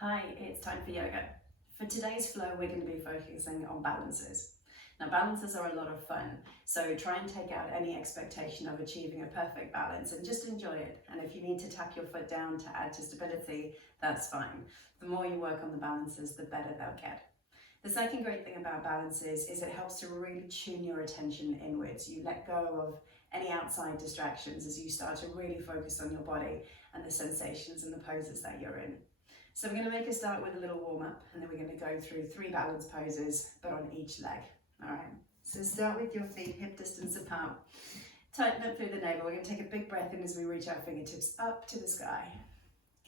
Hi, it's time for yoga. For today's flow, we're going to be focusing on balances. Now, balances are a lot of fun, so try and take out any expectation of achieving a perfect balance and just enjoy it. And if you need to tap your foot down to add to stability, that's fine. The more you work on the balances, the better they'll get. The second great thing about balances is it helps to really tune your attention inwards. You let go of any outside distractions as you start to really focus on your body and the sensations and the poses that you're in. So we're going to make a start with a little warm up, and then we're going to go through 3 balance poses, but on each leg. All right, so start with your feet hip distance apart. Tighten up through the navel. We're going to take a big breath in as we reach our fingertips up to the sky.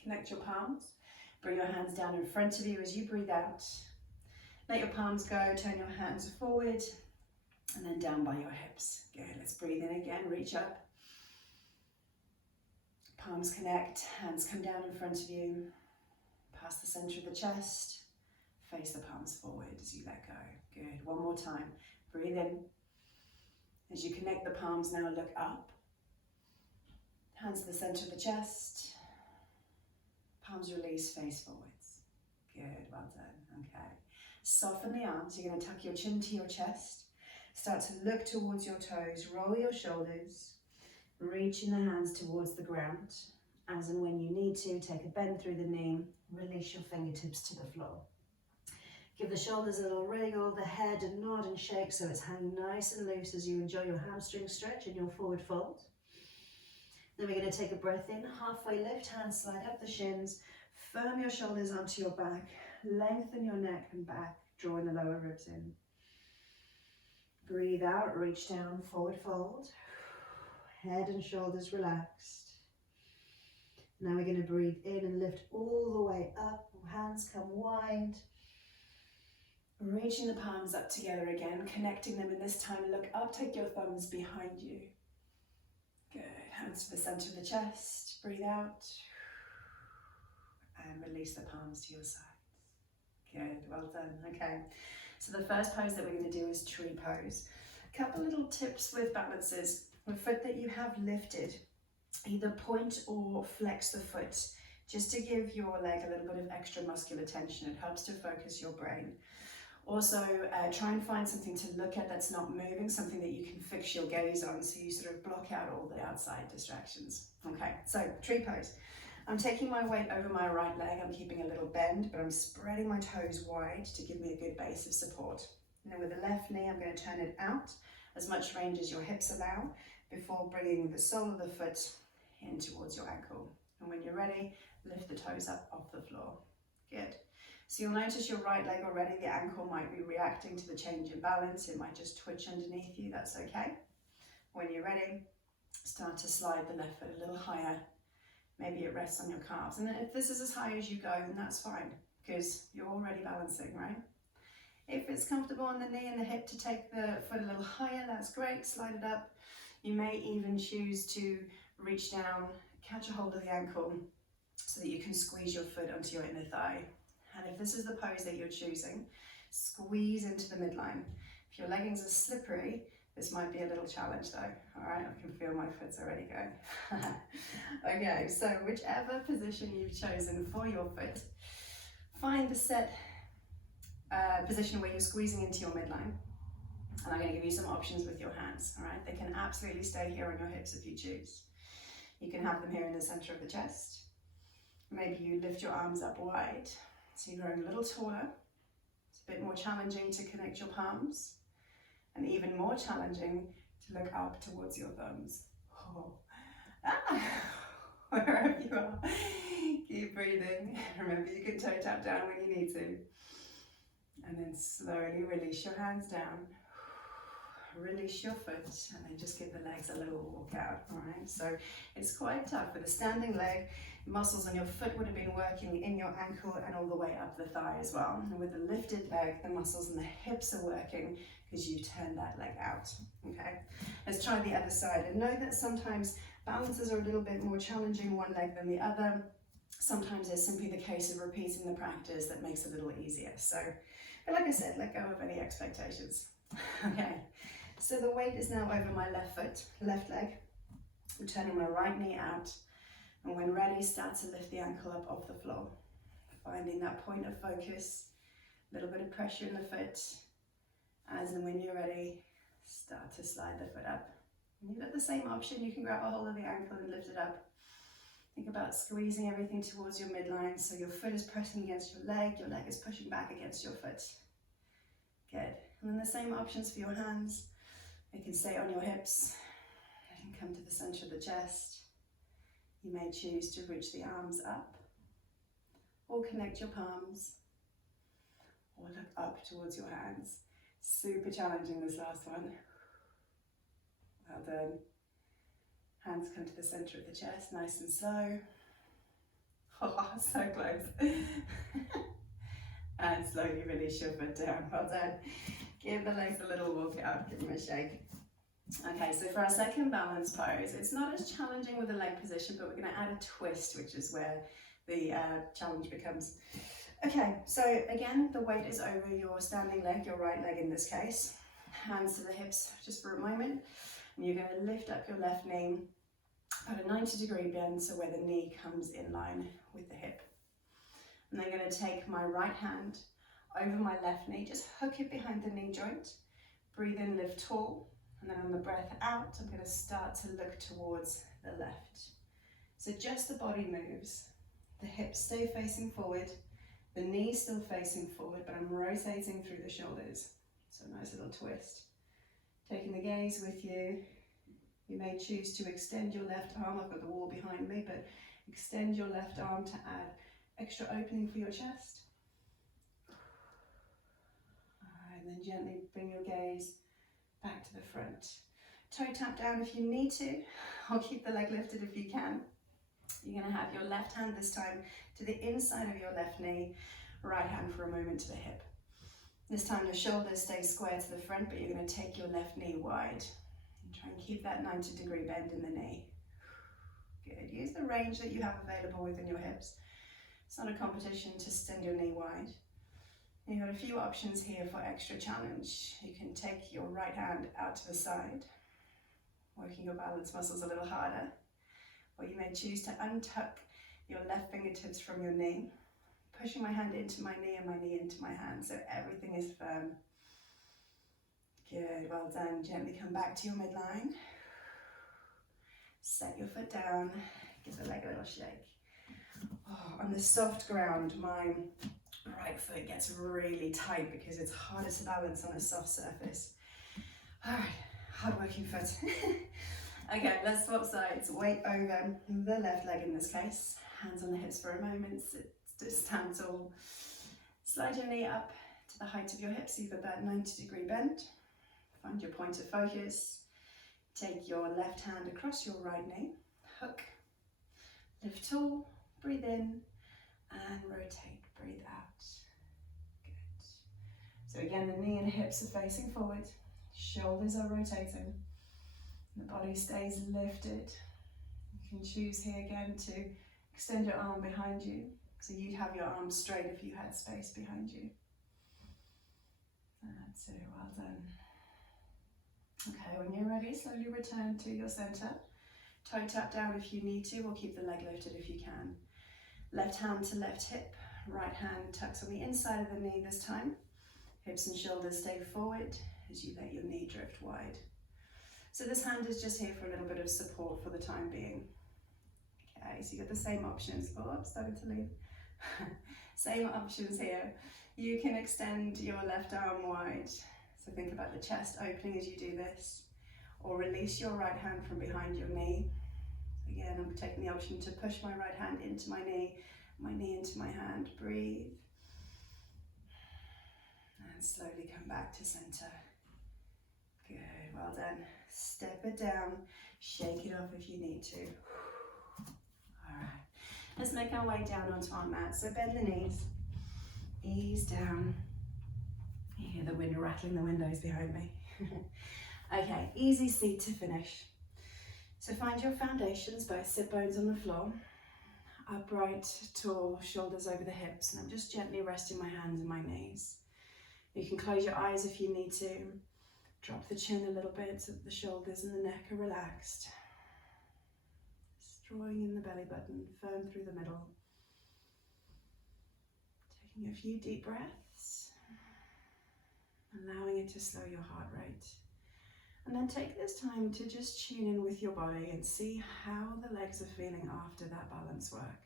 Connect your palms. Bring your hands down in front of you as you breathe out. Let your palms go, turn your hands forward, and then down by your hips. Good, let's breathe in again, reach up. Palms connect, hands come down in front of you. Past the center of the chest, face the palms forward as you let go. Good, one more time. Breathe in. As you connect the palms, now look up. Hands to the center of the chest. Palms release, face forwards. Good, well done, okay. Soften the arms, you're gonna tuck your chin to your chest. Start to look towards your toes, roll your shoulders, reaching the hands towards the ground. As and when you need to, take a bend through the knee, release your fingertips to the floor. Give the shoulders a little wriggle, the head a nod and shake so it's hanging nice and loose as you enjoy your hamstring stretch and your forward fold. Then we're going to take a breath in, halfway lift, hands slide up the shins, firm your shoulders onto your back, lengthen your neck and back, drawing the lower ribs in. Breathe out, reach down, forward fold, head and shoulders relaxed. Now we're going to breathe in and lift all the way up, hands come wide. Reaching the palms up together again, connecting them, and this time look up, take your thumbs behind you. Good, hands to the center of the chest, breathe out. And release the palms to your sides. Good, well done, okay. So the first pose that we're going to do is tree pose. A couple little tips with balances. The foot that you have lifted, either point or flex the foot just to give your leg a little bit of extra muscular tension. It helps to focus your brain. Also, try and find something to look at that's not moving, something that you can fix your gaze on so you sort of block out all the outside distractions. Okay, so tree pose. I'm taking my weight over my right leg. I'm keeping a little bend, but I'm spreading my toes wide to give me a good base of support. And then with the left knee, I'm going to turn it out as much range as your hips allow before bringing the sole of the foot in towards your ankle. And when you're ready, lift the toes up off the floor. Good. So you'll notice your right leg already, the ankle might be reacting to the change in balance. It might just twitch underneath you, that's okay. When you're ready, start to slide the left foot a little higher. Maybe it rests on your calves. And then if this is as high as you go, then that's fine, because you're already balancing, right? If it's comfortable on the knee and the hip to take the foot a little higher, that's great, slide it up. You may even choose to reach down, catch a hold of the ankle so that you can squeeze your foot onto your inner thigh. And if this is the pose that you're choosing, squeeze into the midline. If your leggings are slippery, this might be a little challenge though. All right, I can feel my foot's already going. Okay, so whichever position you've chosen for your foot, find the set position where you're squeezing into your midline. And I'm going to give you some options with your hands, all right? They can absolutely stay here on your hips if you choose. You can have them here in the center of the chest. Maybe you lift your arms up wide, so you're growing a little taller. It's a bit more challenging to connect your palms, and even more challenging to look up towards your thumbs. Oh. Ah. Wherever you are, keep breathing. Remember, you can toe tap down when you need to. And then slowly release your hands down. Release your foot and then just give the legs a little walk out, all right? So it's quite tough. With a standing leg, muscles on your foot would have been working in your ankle and all the way up the thigh as well. And with the lifted leg, the muscles in the hips are working because you've turned that leg out, okay? Let's try the other side. And know that sometimes balances are a little bit more challenging one leg than the other. Sometimes it's simply the case of repeating the practice that makes it a little easier. So, but like I said, let go of any expectations. Okay. So the weight is now over my left foot, left leg. I'm turning my right knee out. And when ready, start to lift the ankle up off the floor. finding that point of focus, a little bit of pressure in the foot. As and when you're ready, start to slide the foot up. And you've got the same option, you can grab a hold of the ankle and lift it up. Think about squeezing everything towards your midline, so your foot is pressing against your leg is pushing back against your foot. Good. And then the same options for your hands. They can stay on your hips, they can come to the center of the chest. You may choose to reach the arms up, or connect your palms, or look up towards your hands. Super challenging, this last one. Well done. Hands come to the center of the chest, nice and slow. Oh, so close. And slowly release your foot down. Well done. Give the legs a little walk out, give them a shake. Okay, so for our second balance pose, it's not as challenging with the leg position, but we're going to add a twist, which is where the challenge becomes. Okay, so again, the weight is over your standing leg, your right leg in this case. Hands to the hips just for a moment. And you're going to lift up your left knee at a 90-degree bend, so where the knee comes in line with the hip. And then I'm going to take my right hand over my left knee, just hook it behind the knee joint. Breathe in, lift tall. And then on the breath out, I'm going to start to look towards the left. So just the body moves. The hips stay facing forward. The knee still facing forward, but I'm rotating through the shoulders. So nice little twist. Taking the gaze with you. You may choose to extend your left arm. I've got the wall behind me, but extend your left arm to add extra opening for your chest. And then gently bring your gaze back to the front. Toe tap down if you need to, or keep the leg lifted if you can. You're going to have your left hand this time to the inside of your left knee, right hand for a moment to the hip. This time the shoulders stay square to the front, but you're going to take your left knee wide. And try and keep that 90-degree bend in the knee. Good. Use the range that you have available within your hips. It's not a competition to extend your knee wide. You've got a few options here for extra challenge. You can take your right hand out to the side, working your balance muscles a little harder. Or you may choose to untuck your left fingertips from your knee, pushing my hand into my knee and my knee into my hand, so everything is firm. Good, well done. Gently come back to your midline. Set your foot down, give the leg a little shake. Oh, on the soft ground, my right foot gets really tight because it's harder to balance on a soft surface. All right, hard-working foot. Okay, let's swap sides. Weight over the left leg in this case. Hands on the hips for a moment. Stand tall. Slide your knee up to the height of your hips. You've got that 90-degree bend. Find your point of focus. Take your left hand across your right knee. Hook. Lift tall. Breathe in and rotate. Breathe out. Good. So again, the knee and hips are facing forward. Shoulders are rotating. The body stays lifted. You can choose here again to extend your arm behind you. So you'd have your arms straight if you had space behind you. That's it, well done. Okay, when you're ready, slowly return to your center. Toe tap down if you need to, or keep the leg lifted if you can. Left hand to left hip, right hand tucks on the inside of the knee this time. Hips and shoulders stay forward as you let your knee drift wide. So this hand is just here for a little bit of support for the time being. Okay, so you've got the same options. Oh, I'm starting to leave. Same options here. You can extend your left arm wide. So think about the chest opening as you do this. Or release your right hand from behind your knee. Again, I'm taking the option to push my right hand into my knee into my hand. Breathe. And slowly come back to center. Good, well done. Step it down, shake it off if you need to. All right, let's make our way down onto our mat. So bend the knees, ease down. You hear the wind rattling the windows behind me. Okay, easy seat to finish. So find your foundations, both sit bones on the floor. Upright, tall, shoulders over the hips, and I'm just gently resting my hands and my knees. You can close your eyes if you need to. Drop the chin a little bit so that the shoulders and the neck are relaxed. Just drawing in the belly button, firm through the middle. Taking a few deep breaths, allowing it to slow your heart rate. And then take this time to just tune in with your body and see how the legs are feeling after that balance work.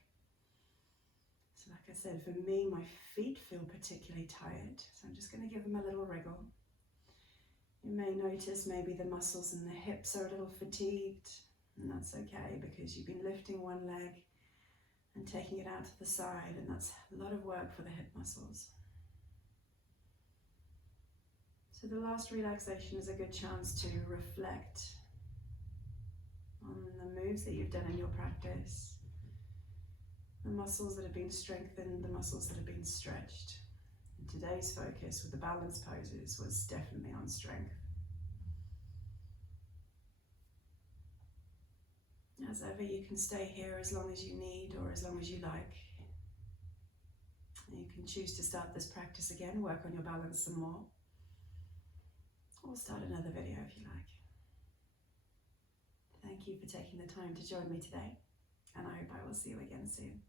So like I said, for me, my feet feel particularly tired, so I'm just going to give them a little wriggle. You may notice maybe the muscles in the hips are a little fatigued, and that's okay because you've been lifting one leg and taking it out to the side, and that's a lot of work for the hip muscles. So the last relaxation is a good chance to reflect on the moves that you've done in your practice, the muscles that have been strengthened, the muscles that have been stretched. And today's focus with the balance poses was definitely on strength. As ever, you can stay here as long as you need or as long as you like. You can choose to start this practice again, work on your balance some more, or start another video if you like. Thank you for taking the time to join me today, and I hope I will see you again soon.